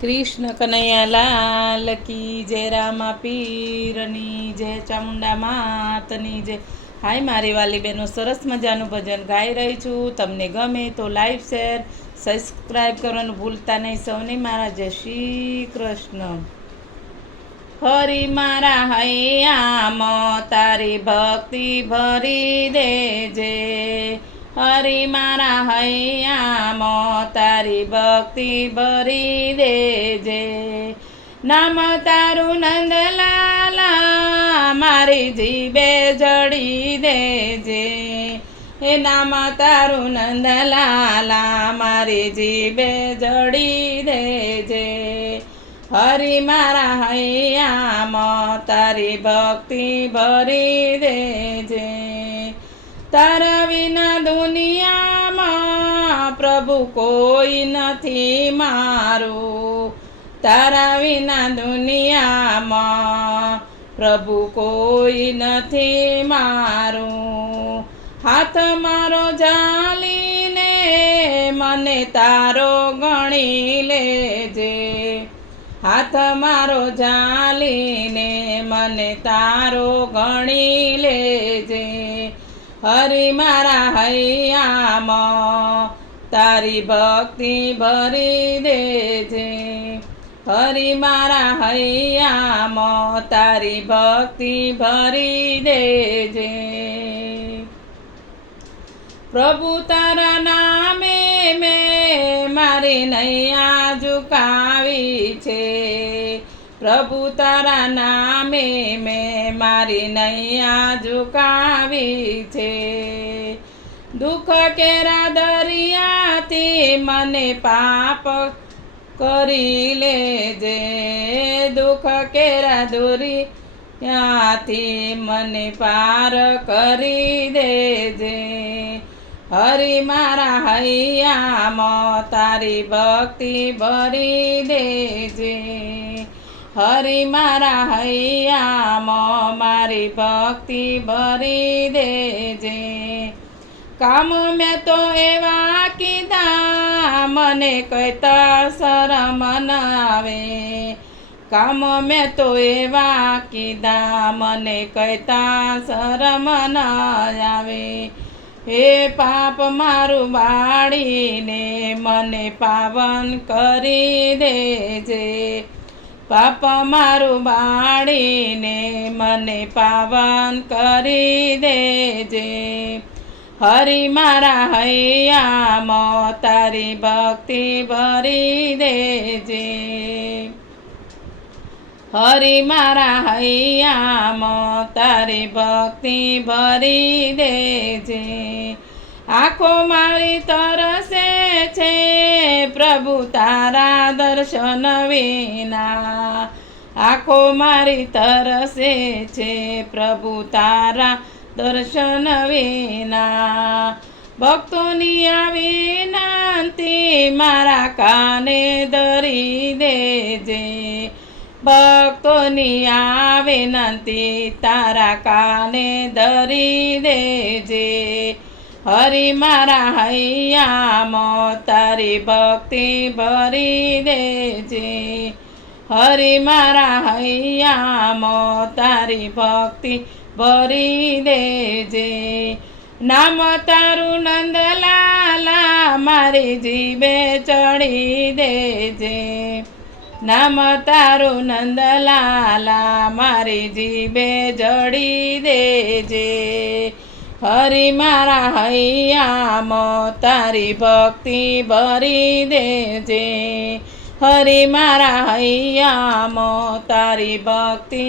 कृष्ण कन्हैया लाल की जय रामा पीरनी जय चामुंडा मातनी जय। हाय मारी वाली बहनों, सरस मजाનું ભજન ગાઈ રહી છું। તમને ગમે તો લાઈક શેર સબસ્ક્રાઈબ કરવાનું ભૂલતા નહીં। સૌને મારા જય શ્રી કૃષ્ણ। હરી મારા હૈયામાં તારી ભક્તિ ભરી દેજે, હરી મારા હૈયામાં તારી ભક્તિ ભરી દેજે। નામ તારું નંદલાલા મારી જીભે જડી દેજે, હે નામ તારું નંદલાલા મારી જીભે જડી દેજે। હરી મારા હૈયામાં તારી ભક્તિ ભરી દેજે। તારા વિના દુનિયામાં પ્રભુ કોઈ નથી મારું, તારા વિના દુનિયામાં પ્રભુ કોઈ નથી મારું। હાથ મારો ઝાલીને મને તારો ગણી લેજે, હાથ મારો ઝાલીને મને તારો ગણી લેજે। હરી મારા હૈયામાં તારી ભક્તિ ભરી દેજે, હરી મારા હૈયામાં તારી ભક્તિ ભરી દેજે। પ્રભુ તારા નામે મેં મારી નૈયા ઝુકાવી છે, પ્રભુ તારા નામે મેં મારી નૈયા ઝુકાવી છે। દુઃખ કેરા દરિયાથી મને પાપ કરી લેજે, દુઃખ કેરા દરિયાથી મને પાર કરી દેજે। હરી મારા હૈયામાં તારી ભક્તિ ભરી દેજે, હરી મારા હૈયામાં મારી ભક્તિ ભરી દેજે। કામ મેં તો એવા કીધા મને કહેતા શરમ ન આવે, કામ મેં તો એવા કીધા મને કહેતા શરમ ન આવે। હે પાપ મારું બાળીને મને પાવન કરી દેજે, પાપ મારું બાળીને મને પાવન કરી દેજે। હરી મારા હૈયામાં તારી ભક્તિ ભરી દેજે, હરી મારા હૈયામાં તારી ભક્તિ ભરી દેજે। આંખો મારી તરસે છે પ્રભુ તારા દર્શન વિના, આંખો મારી તરસે છે પ્રભુ તારા દર્શન વિના। ભક્તોની આ વિનંતી મારા કાને ધરી દેજે, ભક્તોની આ વિનંતી તારા કાને ધરી દેજે। હરી મારા હૈયામાં તારી ભક્તિ ભરી દેજે, હરી મારા હૈયામાં તારી ભક્તિ ભરી દેજે। નામ તારું નંદલાલા મારી જીભે ચડી દેજે, નામ તારું નંદલાલા મારી જીભે જડી દેજે। હરી મારા હૈયામાં તારી ભક્તિ ભરી દેજે, હરી મારા હૈયામાં તારી ભક્તિ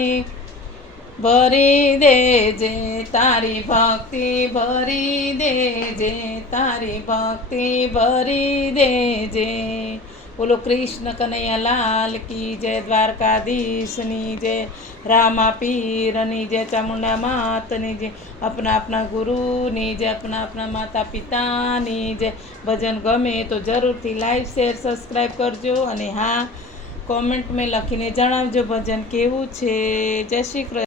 ભરી દેજે, તારી ભક્તિ ભરી દેજે, તારી ભક્તિ ભરી દેજે। બોલો કૃષ્ણ કનૈયા લાલ કી જય, દ્વારકાધીશની જય, રામા પીરની જય, ચામુંડા માતની જય, अपना अपना गुरुની જય, अपना अपना માતા પિતાની જય। ભજન ગમે તો જરૂરથી લાઈક શેર સબસ્ક્રાઈબ કરજો, અને હા કોમેન્ટ મેં લખીને જણાવજો ભજન કેવું છે। જય શ્રી કૃષ્ણ।